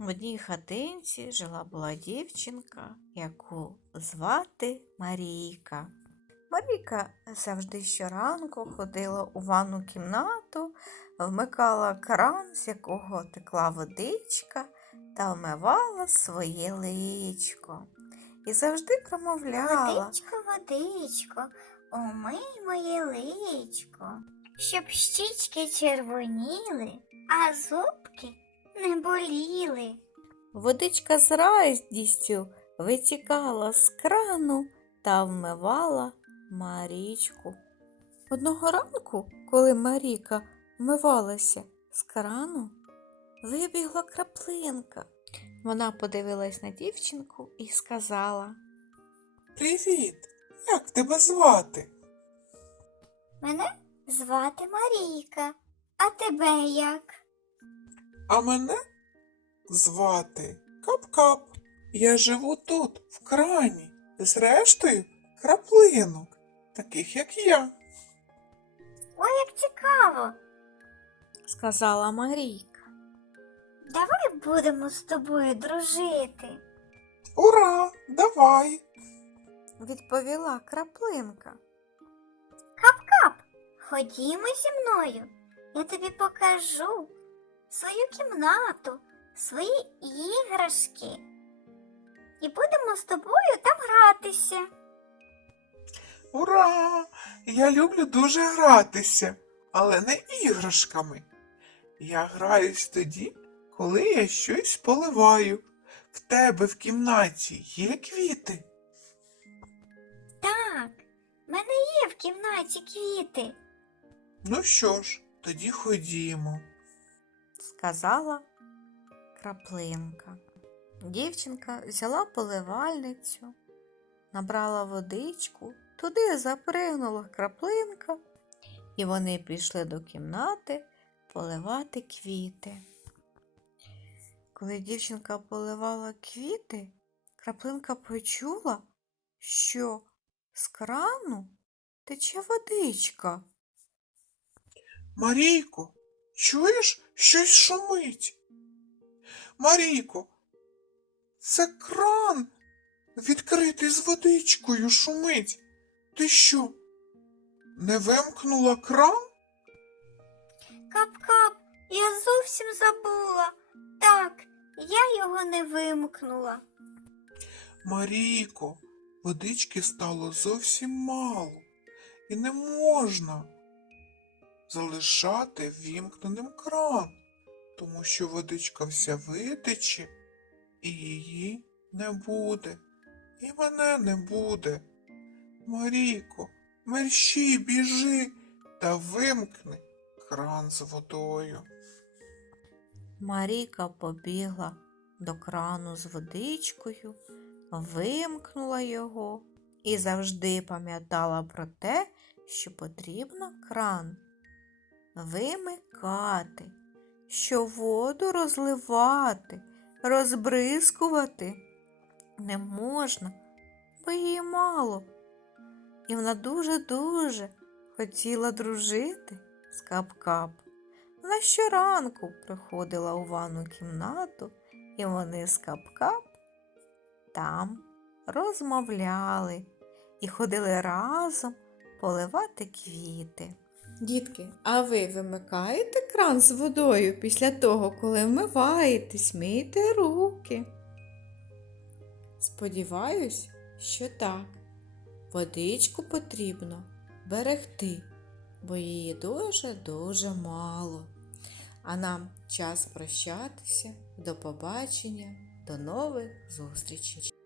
В одній хатинці жила була дівчинка, яку звати Марійка. Марійка завжди щоранку ходила у ванну кімнату, вмикала кран, з якого текла водичка, та вмивала своє личко. І завжди промовляла. Водичко, водичко, умий моє личко, щоб щічки червоніли, а зубки не боліли. Водичка з радістю витікала з крану та вмивала Марічку. Одного ранку, коли Маріка вмивалася з крану, вибігла краплинка. Вона подивилась на дівчинку і сказала Привіт! Як тебе звати? Мене звати Марійка, а тебе як? А мене звати Кап-Кап. Я живу тут, в крані, з рештою краплинок, таких як я. Ой, як цікаво. сказала Марійка. Давай будемо з тобою дружити. Ура! Давай! Відповіла краплинка. Кап-кап, ходімо зі мною. Я тобі покажу свою кімнату, свої іграшки. І будемо з тобою там гратися. Ура! Я люблю дуже гратися, але не іграшками. Я граюсь тоді, коли я щось поливаю. В тебе в кімнаті є квіти. Так, в мене є в кімнаті квіти. Ну що ж, тоді ходімо. Сказала краплинка. Дівчинка взяла поливальницю, набрала водичку, туди запригнула краплинка, і вони пішли до кімнати поливати квіти. Коли дівчинка поливала квіти, краплинка почула, що з крану тече водичка. Марійко, чуєш, щось шумить? Марійко, це кран відкритий з водичкою шумить. Ти що? Не вимкнула кран? Кап-кап, я зовсім забула. Так, я його не вимкнула. Марійко, водички стало зовсім мало, і не можна залишати ввімкненим кран, тому що водичка вся витече, і її не буде, і мене не буде. Марійко, мерщій біжи та вимкни кран з водою. Марійка побігла до крану з водичкою, вимкнула його і завжди пам'ятала про те, що потрібно кран вимикати, що воду розливати, розбризкувати не можна, бо її мало. І вона дуже-дуже хотіла дружити з Кап-Кап. Вона щоранку приходила у ванну кімнату, і вони з Кап-Кап там розмовляли і ходили разом поливати квіти. Дітки, а ви вимикаєте кран з водою після того, коли вмиваєтесь, миєте руки? Сподіваюсь, що так. Водичку потрібно берегти, бо її дуже-дуже мало. А нам час прощатися. До побачення, до нових зустрічей.